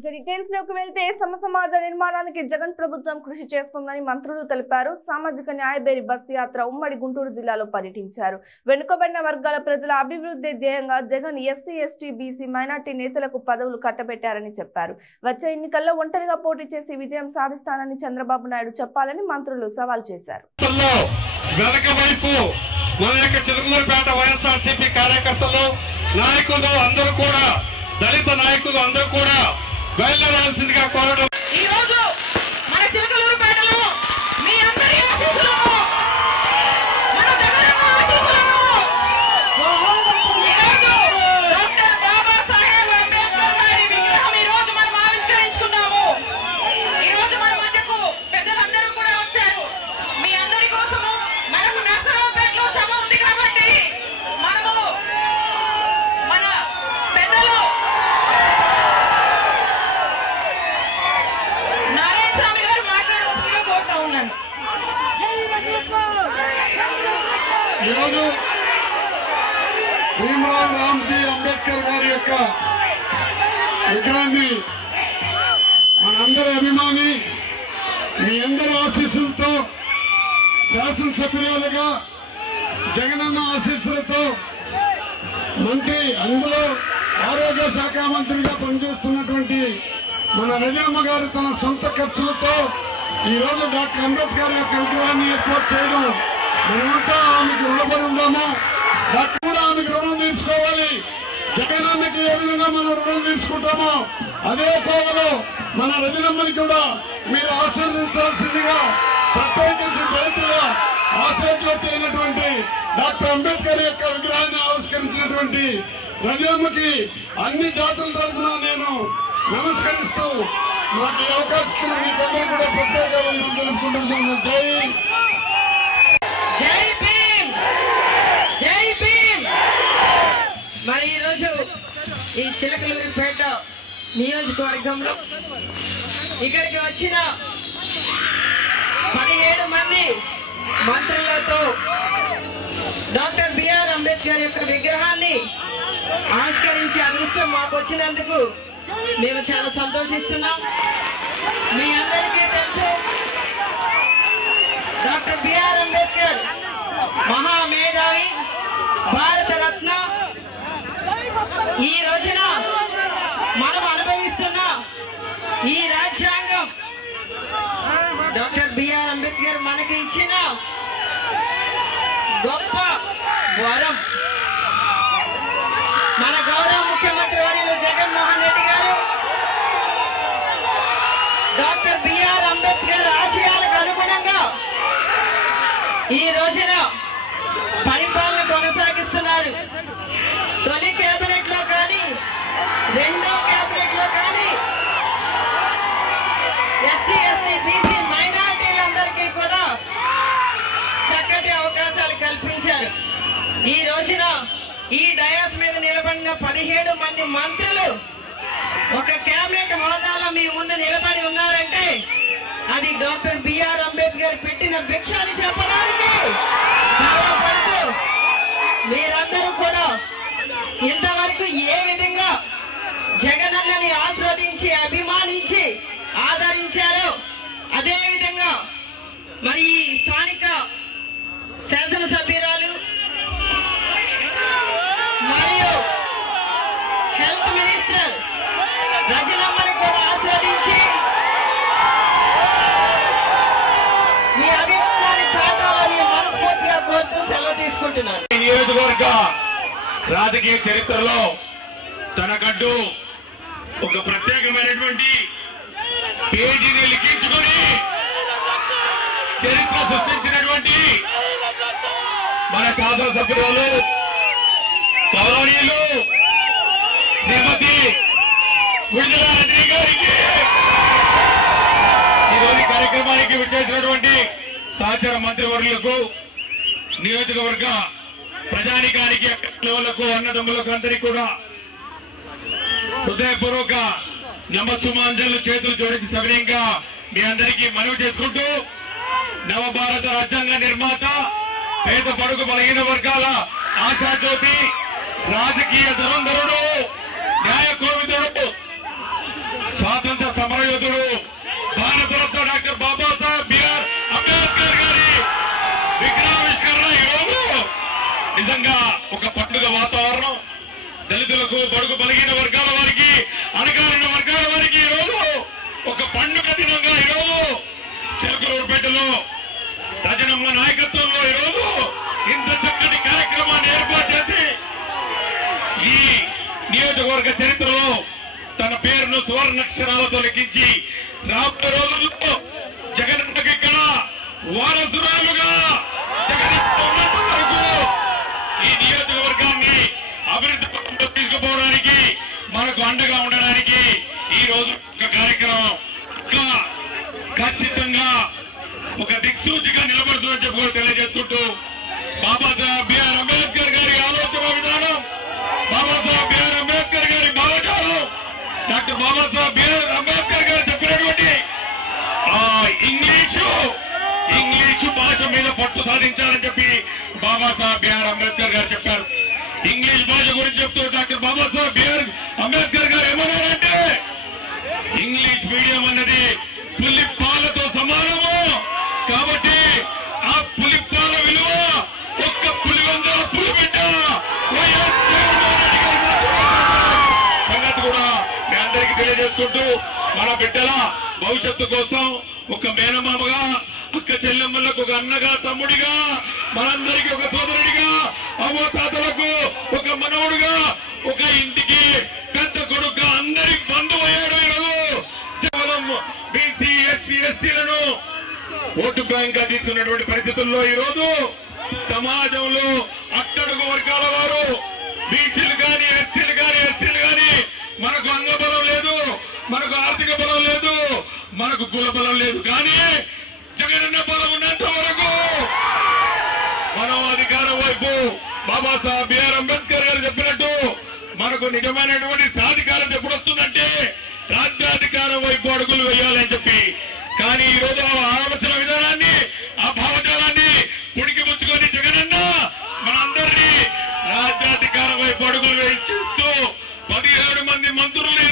ఇక డీటెయిల్స్ లోకి వెళ్తే సమాజ నిర్మాణానికి జగన్ ప్రభుత్వం కృషి చేస్తుందని మంత్రులు తెలిపారు. సామాజిక న్యాయబేరి బస్ యాత్ర ఉమ్మడి గుంటూరు జిల్లాలో పర్యటించారు. వెనుకబడిన వర్గాల ప్రజల అభివృద్ధి ధ్యేయంగా Jagan SC, ST, BC, minority నేతలకు పదవులు కట్టబెట్టారని చెప్పారు. వచ్చే ఎన్నికల్లో ఒంటరిగా పోటీ చేసి విజయం సాధిస్తానని చంద్రబాబు నాయుడు చెప్పాలని మంత్రులు సవాల్ చేశారు. దళిత నాయకులు అందరూ కూడా బయలుదేరాల్సిందిగా కోరడం. ఈ రోజు మన చిలకలూరుపేటలో మీ అందరి ఆశీస్సులతో మన జగనన్న ఆశీస్సులతో ఈరోజు డాక్టర్ బాబాసాహెబ్ అంబేద్కర్ గారి విగ్రహం ఈ రోజు మనం ఆవిష్కరించుకున్నాము. ఈ రోజు మన మధ్యకు పెద్దలందరూ కూడా వచ్చారు. మీ అందరి కోసము మనకు నర్సరావుపేటలో సభ ఉంది కాబట్టి మనము మన పెద్దలు ఈరోజు భీమరావు రామ్జీ అంబేద్కర్ గారి యొక్క విగ్రహాన్ని మనందరి అభిమాని మీ అందరి ఆశీస్సులతో శాసనసభ్యులుగా జగనన్న ఆశీస్సులతో మంత్రి, అందులో ఆరోగ్య శాఖ మంత్రిగా పనిచేస్తున్నటువంటి మన రజనమ్మ గారు తన సొంత ఖర్చులతో ఈరోజు డాక్టర్ అంబేద్కర్ యొక్క విగ్రహాన్ని ఏర్పాటు చేయడం, మనమంతా ఆమెకు రుణపడి ఉన్నాము. డాక్టర్ కూడా ఆమెకు రుణం తీర్చుకోవాలి. జగనన్నకి ఏ విధంగా మనం రుణం తీర్చుకుంటామో అదే కోవలో మన రజనమ్మని కూడా మీరు ఆశీర్వదించాల్సిందిగా ప్రత్యేకించి దళితుల ఆశాజ్యోతి అయినటువంటి డాక్టర్ అంబేద్కర్ యొక్క విగ్రహాన్ని ఆవిష్కరించినటువంటి రజనమ్మకి అన్ని జాతుల తరఫున నేను నమస్కరిస్తూ మాకు ఈ అవకాశం ఇచ్చిన మీకందరూ కూడా ప్రత్యేక తెలుపుకుంటున్నాను. జై భీమ్, జై భీమ్. మరి ఈరోజు ఈ చిలకలూరిపేట నియోజకవర్గంలో ఇక్కడికి వచ్చిన 17 మంది మంత్రులతో డాక్టర్ బిఆర్ అంబేద్కర్ యొక్క విగ్రహాన్ని ఆవిష్కరించే అదృష్టం మాకు వచ్చినందుకు మేము చాలా సంతోషిస్తున్నాం. మీ అందరికీ తెలుసు, డాక్టర్ బిఆర్ అంబేద్కర్ మహామేధావి, భారతరత్న. ఈ రోజున మనం అనుభవిస్తున్న ఈ రాజ్యాంగం డాక్టర్ బిఆర్ అంబేద్కర్ మనకి ఇచ్చిన గొప్ప వరం. మన గౌరవ ముఖ్యమంత్రి వర్యులు జగన్మోహన్ రెడ్డి గారు డాక్టర్ బిఆర్ అంబేద్కర్ ఆశయాలకు అనుగుణంగా ఈ రోజున పరిపాలన కొనసాగిస్తున్నారు. తొలి కేబినెట్ లో కానీ, రెండో కేబినెట్ లో కానీ ఎస్సీ, ఎస్టీ, బీసీ, మైనార్టీలందరికీ కూడా చక్కటి అవకాశాలు కల్పించారు. ఈ రోజున ఈ డయాస్ మీద నిలబడిన 17 మంది మంత్రులు ఒక కేబినెట్ హోదాలో మీ ముందు నిలబడి ఉన్నారంటే అది డాక్టర్ బిఆర్ అంబేద్కర్ పెట్టిన భిక్ష అని చెప్పడానికి గర్వపడుతూ మీరందరూ కూడా ఇంతవరకు ఏ విధంగా జగనన్నని ఆస్వాదించి, అభిమానించి, ఆదరించారో అదే విధంగా మరి స్థానిక శాసనసభ్యురాలు మరియు హెల్త్ మినిస్టర్ రజనమ్మని కూడా ఆస్వాదించి మీ అభిప్రాయాన్ని చాటాలని మనస్ఫూర్తిగా కోరుతూ సెలవు తీసుకుంటున్నాను. ఈ నియోజకవర్గ రాజకీయ చరిత్రలో తనకంటూ ఒక ప్రత్యేకమైనటువంటి పేజీని లిఖించుకొని చరిత్ర సృష్టించినటువంటి మన శాసనసభ్యురాలు గౌరవనీయులు శ్రీమతి విడుదల రజనీ గారికి ఈరోజు కార్యక్రమానికి విచ్చేసినటువంటి సహచర మంత్రివర్యులకు, నియోజకవర్గ ప్రజానికానికి, అక్కలకు, అన్నదమ్ములకు అందరికీ కూడా హృదయపూర్వక నమస్సుమాంజలు చేతులు జోడించి సవినయంగా మీ అందరికీ మనవి చేసుకుంటూ, నవభారత రాజ్యాంగ నిర్మాత, పేద పడుగు బలహీన వర్గాల ఆశాజ్యోతి, రాజకీయ ధురంధరుడు, న్యాయ కోవిదుడు, స్వాతంత్ర సమరయోధుడు భారతరత్న డాక్టర్ బాబాసాహెబ్ బిఆర్ అంబేద్కర్ గారి విగ్రహావిష్కరణ ఈరోజు నిజంగా ఒక పండుగ వాతావరణం. దళితులకు, బడుగు బలహీన వర్గాల వారికి, అణగారిన వర్గాల వారికి ఈరోజు ఒక పండుగ దినంగా ఈరోజు చిలకలూరుపేటలో రజనమ్మ నాయకత్వంలో ఈరోజు ఇంత చక్కటి కార్యక్రమాన్ని ఏర్పాటు చేసి ఈ నియోజకవర్గ చరిత్రలో తన పేరును సువర్ణాక్షరాలతో లిఖించి రాబోయే రోజుల్లో జగన్కి ఇక్కడ వారసురాలుగా జగన్ వరకు ఈ నియోజకవర్గాన్ని అభివృద్ధి పథంలో తీసుకుపోవడానికి, మనకు అండగా ఉండడానికి ఈ రోజు ఒక కార్యక్రమం ఖచ్చితంగా ఒక దిక్సూచిగా నిలబడుతుందని చెప్పుకొని తెలియజేసుకుంటూ బాబాసాహెబ్ బిఆర్ అంబేద్కర్ గారి ఆలోచన విధానం, బాబాసాహెబ్ బిఆర్ అంబేద్కర్ గారి భావజాలం, డాక్టర్ బాబాసాహెబ్ బిఆర్ అంబేద్కర్ గారు చెప్పినటువంటి ఇంగ్లీషు భాష మీద పట్టు సాధించాలని చెప్పి బాబాసాహెబ్ బిఆర్ అంబేద్కర్ గారు చెప్పారు. ఇంగ్లీష్ భాష గురించి చెప్తూ డాక్టర్ బాబాసాహెబ్ బిఆర్ అంబేద్కర్ గారు ఏమన్నారంటే, ఇంగ్లీష్ మీడియం అన్నది పులిపాలతో సమానము, కాబట్టి ఆ పులిపాల విలువ ఒక్క పులివంద పులిబిడ్డ సంగతి కూడా మీ అందరికీ తెలియజేసుకుంటూ, మన బిడ్డల భవిష్యత్తు కోసం ఒక మేనమామగా, అక్క చెల్లెమ్మలకు ఒక అన్నగా, తమ్ముడిగా, మనందరికీ ఒక సోదరుడిగా, అవ్వ తాతలకు ఒక మనవుడుగా, ఒక ఇంటికి పెద్ద కొడుకు అందరికి బంధువు అయ్యాడు. ఈరోజు కేవలం బీసీ, ఎస్సీ, ఎస్టీలను ఓటు బ్యాంక్ గా తీసుకున్నటువంటి పరిస్థితుల్లో ఈరోజు సమాజంలో అట్టడుగు వర్గాల వారు, బీసీలు కానీ, ఎస్సీలు కానీ, ఎస్టీలు కానీ, మనకు అంగబలం లేదు, మనకు ఆర్థిక బలం లేదు, మనకు కుల బలం లేదు, కానీ జగనన్న బలం ఉన్నంత వరకు మనం అధికారం వైపు బాబాసాహెబ్ బిఆర్ అంబేద్కర్ గారు చెప్పినట్టు మనకు నిజమైనటువంటి సాధికారత ఎప్పుడు వస్తుందంటే రాజ్యాధికారం వైపు అడుగులు వేయాలని చెప్పి. కానీ ఈ రోజు ఆ ఆలోచన విధానాన్ని, ఆ భావజాలాన్ని పుడికి పుచ్చుకొని జగనన్న మనందరినీ రాజ్యాధికారం వైపు అడుగులు వేయిస్తూ 17 మంది మంత్రుల్ని